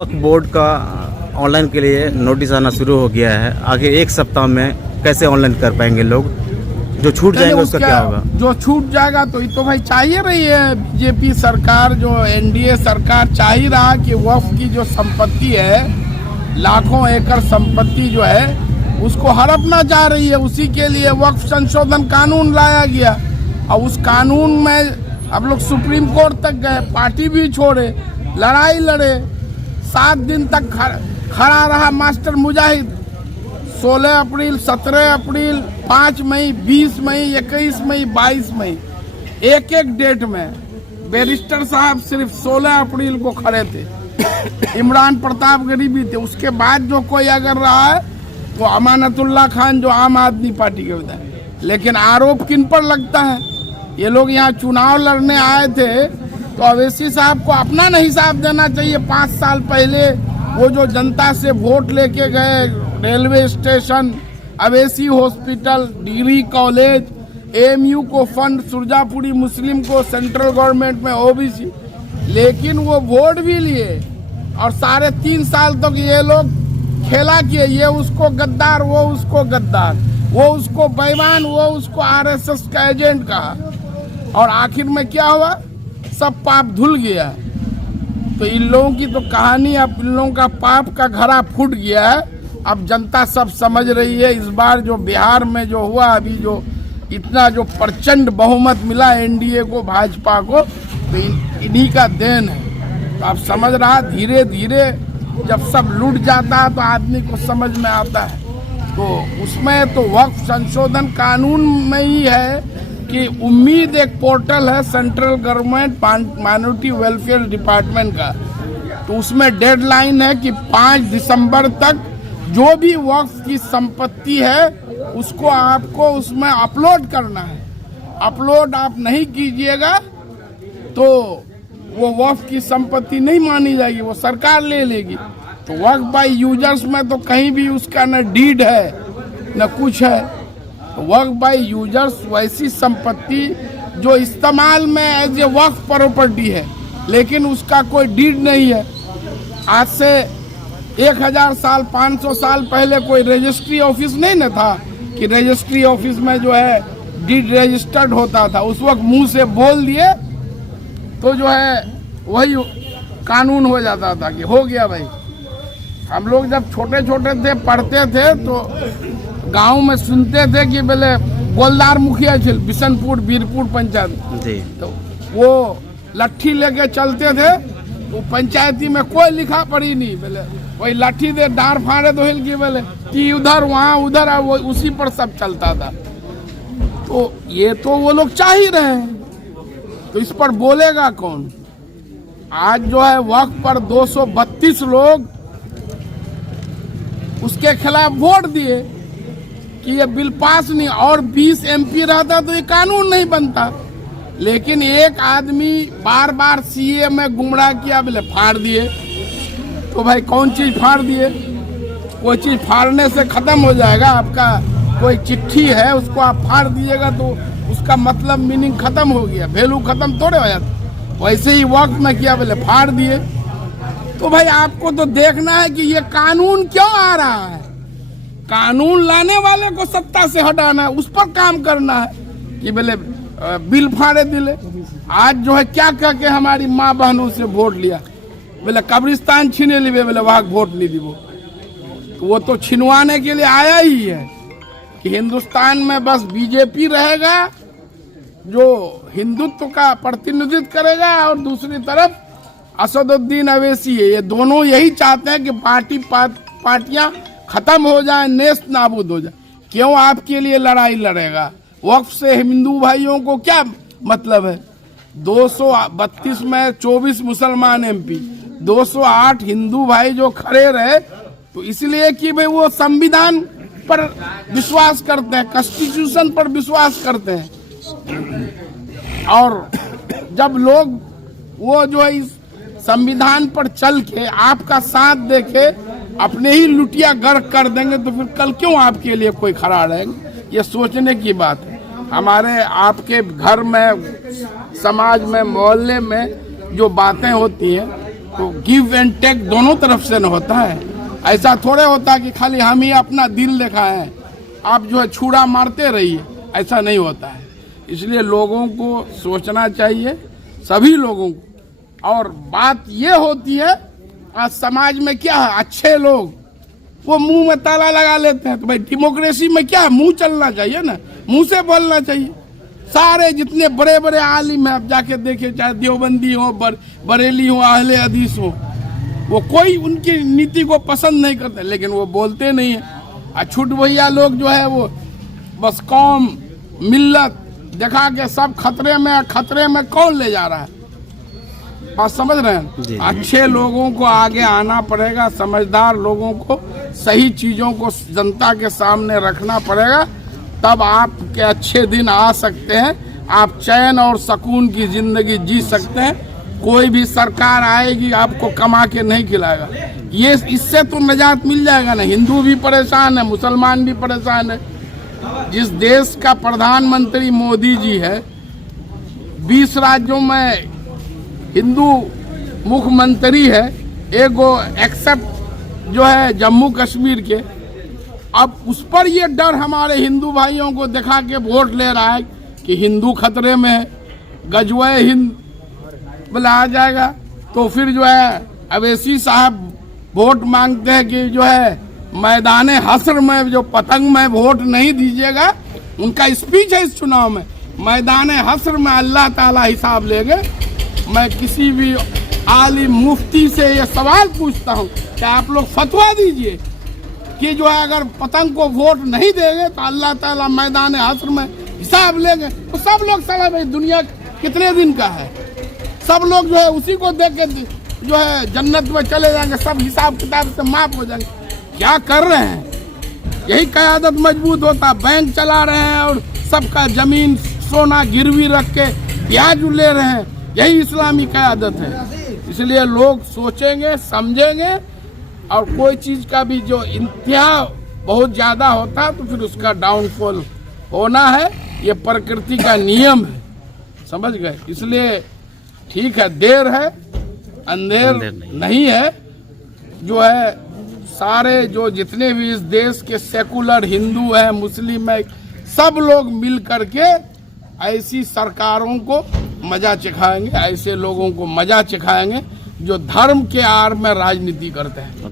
वक्फ board का online के लिए नोटिस आना शुरू हो गया है। आगे एक सप्ताह में कैसे ऑनलाइन कर पाएंगे लोग? जो छूट जाएंगे उसका क्या होगा? जो छूट जाएगा तो ये तो भाई चाहिए रही है बीजेपी सरकार, जो एनडीए सरकार चाह ही रहा कि वक्फ की जो संपत्ति है, लाखों एकड़ संपत्ति जो है उसको हड़पना चाह रही है। उसी के लिए वक्फ संशोधन कानून लाया गया और उस कानून में अब लोग सुप्रीम कोर्ट तक गए, पार्टी भी छोड़े, लड़ाई लड़े, 7 दिन तक खड़ा रहा मास्टर मुजाहिद। 16 अप्रैल, 17 अप्रैल, 5 मई, 20 मई, 21 मई, 22 मई, एक डेट में बैरिस्टर साहब सिर्फ 16 अप्रैल को खड़े थे। इमरान प्रतापगढ़ी भी थे। उसके बाद जो कोई अगर रहा है वो अमानतुल्लाह खान, जो आम आदमी पार्टी के विधायक। लेकिन आरोप किन पर लगता है? ये लोग यहाँ चुनाव लड़ने आए थे तो अवैसी साहब को अपना नहीं हिसाब देना चाहिए। 5 साल पहले वो जो जनता से वोट लेके गए, railway station, Owaisi hospital, degree college, AMU को फंड, सुरजापुरी मुस्लिम को सेंट्रल गवर्नमेंट में ओबीसी, लेकिन वो वोट भी लिए और 3.5 साल तक ये लोग खेला किए। ये उसको गद्दार, वो उसको गद्दार, वो उसको बेईमान, वो उसको आरएसएस का एजेंट कहा और आखिर में क्या हुआ? सब पाप धुल गया। तो इन लोगों की तो कहानी, अब इन लोगों का पाप का घड़ा फूट गया है। अब जनता सब समझ रही है। इस बार जो बिहार में जो हुआ, अभी जो इतना जो प्रचंड बहुमत मिला एनडीए को, भाजपा को, तो इन्हीं का देन है। तो आप समझ रहा, धीरे धीरे जब सब लूट जाता है तो आदमी को समझ में आता है। तो उसमें तो वक्फ संशोधन कानून में ही है कि उम्मीद एक पोर्टल है central government minority welfare department का, तो उसमें डेडलाइन है कि 5 दिसंबर तक जो भी वक्फ की संपत्ति है उसको आपको उसमें अपलोड करना है। अपलोड आप नहीं कीजिएगा तो वो वक्फ की संपत्ति नहीं मानी जाएगी, वो सरकार ले लेगी। तो वक्फ बाय यूजर्स में तो कहीं भी उसका न डीड है न कुछ है। वक्फ बाय यूजर्स वैसी संपत्ति जो इस्तेमाल में एज ए वक्फ प्रॉपर्टी है, लेकिन उसका कोई डीड नहीं है। आज से 1000 साल, 500 साल पहले कोई रजिस्ट्री ऑफिस नहीं न था कि रजिस्ट्री ऑफिस में जो है डीड रजिस्टर्ड होता था। उस वक्त मुंह से बोल दिए तो जो है वही कानून हो जाता था कि हो गया भाई। हम लोग जब छोटे छोटे थे, पढ़ते थे, तो गांव में सुनते थे कि बोले गोलदार मुखिया छिल बिशनपुर बीरपुर पंचायत जी, तो वो लट्ठी लेके चलते थे। तो पंचायती में कोई लिखा पढ़ी नहीं, बोले वही लाठी दे डार फाड़े तो हिल की, बोले कि उधर वहाँ उधर, वो उसी पर सब चलता था। तो ये तो वो लोग चाह ही रहे हैं, तो इस पर बोलेगा कौन? आज जो है वक्फ पर 232 लोग उसके खिलाफ वोट दिए कि ये बिल पास नहीं, और 20 एमपी रहता तो ये कानून नहीं बनता। लेकिन एक आदमी बार बार सीए में गुमराह किया, बोले फाड़ दिए। तो भाई कौन चीज फाड़ दिए? कोई चीज फाड़ने से खत्म हो जाएगा? आपका कोई चिट्ठी है उसको आप फाड़ दीजिएगा तो उसका मतलब मीनिंग खत्म हो गया, वैल्यू खत्म थोड़े हो जाता। वैसे ही वक्त में किया, बोले फाड़ दिए। तो भाई आपको तो देखना है कि ये कानून क्यों आ रहा है। कानून लाने वाले को सत्ता से हटाना है, उस पर काम करना है कि बोले बिल फाड़े दिले। आज जो है क्या कह के हमारी माँ बहनों से वोट लिया, बोले कब्रिस्तान छीने लिए, बोले वहां वोट नहीं दी। वो तो छिनवाने के लिए आया ही है कि हिंदुस्तान में बस बीजेपी रहेगा जो हिंदुत्व का प्रतिनिधित्व करेगा, और दूसरी तरफ असदुद्दीन अवैसी है। ये दोनों यही चाहते हैं कि पार्टियां खत्म हो जाए, नेस्त नाबूद हो जाए। क्यों आपके लिए लड़ाई लड़ेगा? वक्फ से हिंदू भाइयों को क्या मतलब है? 232 में 24 मुसलमान एमपी, 208 हिंदू भाई जो खड़े रहे, तो इसलिए कि भाई वो संविधान पर विश्वास करते हैं, कॉन्स्टिट्यूशन पर विश्वास करते हैं। और जब लोग वो जो है इस संविधान पर चल के आपका साथ देके अपने ही लुटिया गर्क कर देंगे, तो फिर कल क्यों आपके लिए कोई खड़ा रहेगा? ये सोचने की बात है। हमारे आपके घर में, समाज में, मोहल्ले में जो बातें होती हैं, तो गिव एंड टेक दोनों तरफ से न होता है। ऐसा थोड़े होता है कि खाली हम ही अपना दिल दिखाएं, आप जो है छुरा मारते रहिए, ऐसा नहीं होता है। इसलिए लोगों को सोचना चाहिए, सभी लोगों को। और बात ये होती है, आज समाज में क्या है, अच्छे लोग वो मुंह में ताला लगा लेते हैं। तो भाई डेमोक्रेसी में क्या है, मुंह चलना चाहिए ना, मुंह से बोलना चाहिए। सारे जितने बड़े बड़े आलिम हैं, आप जाके देखिए, चाहे देवबंदी हो, बरेली हो, अहले हदीस हो, वो कोई उनकी नीति को पसंद नहीं करते, लेकिन वो बोलते नहीं है। छुट भैया लोग जो है वो बस कौम मिल्लत दिखा के सब खतरे में कौन ले जा रहा है, बात समझ रहे हैं। अच्छे लोगों को आगे आना पड़ेगा, समझदार लोगों को सही चीजों को जनता के सामने रखना पड़ेगा, तब आपके अच्छे दिन आ सकते हैं, आप चैन और सुकून की जिंदगी जी सकते हैं। कोई भी सरकार आएगी आपको कमा के नहीं खिलाएगा, ये इससे तो निजात मिल जाएगा ना। हिंदू भी परेशान है, मुसलमान भी परेशान है। जिस देश का प्रधानमंत्री मोदी जी है, 20 राज्यों में हिंदू मुख्यमंत्री है, एगो एक्सेप्ट जो है जम्मू कश्मीर के। अब उस पर ये डर हमारे हिंदू भाइयों को दिखा के वोट ले रहा है कि हिंदू खतरे में है, गजवे हिंद बुलाया जाएगा। तो फिर जो है अवैसी साहब वोट मांगते हैं कि जो है मैदान हश्र में जो पतंग में वोट नहीं दीजिएगा। उनका स्पीच है इस चुनाव में, मैदान हश्र में अल्लाह ताला हिसाब लेंगे। मैं किसी भी आलिम मुफ्ती से ये सवाल पूछता हूँ कि आप लोग फतवा दीजिए कि जो है अगर पतंग को वोट नहीं देंगे तो अल्लाह ताला मैदान हश्र में हिसाब लेंगे। तो सब लोग सलाह, भाई दुनिया कितने दिन का है, सब लोग जो है उसी को देख के जो है जन्नत में चले जाएंगे, सब हिसाब किताब से माफ हो जाएंगे। क्या कर रहे हैं, यही क़यादत मजबूत होता। बैंक चला रहे हैं और सबका जमीन सोना गिरवी रख के ब्याज ले रहे हैं, यही इस्लामी क़यादत है। इसलिए लोग सोचेंगे, समझेंगे, और कोई चीज का भी जो इंतहा बहुत ज्यादा होता है तो फिर उसका डाउनफॉल होना है, ये प्रकृति का नियम है, समझ गए। इसलिए ठीक है, देर है अंधेर नहीं है। जो है सारे जो जितने भी इस देश के सेकुलर हिंदू है, मुस्लिम है, सब लोग मिल करके ऐसी सरकारों को मजा चखाएंगे, ऐसे लोगों को मजा चखाएंगे जो धर्म के आड़ में राजनीति करते हैं।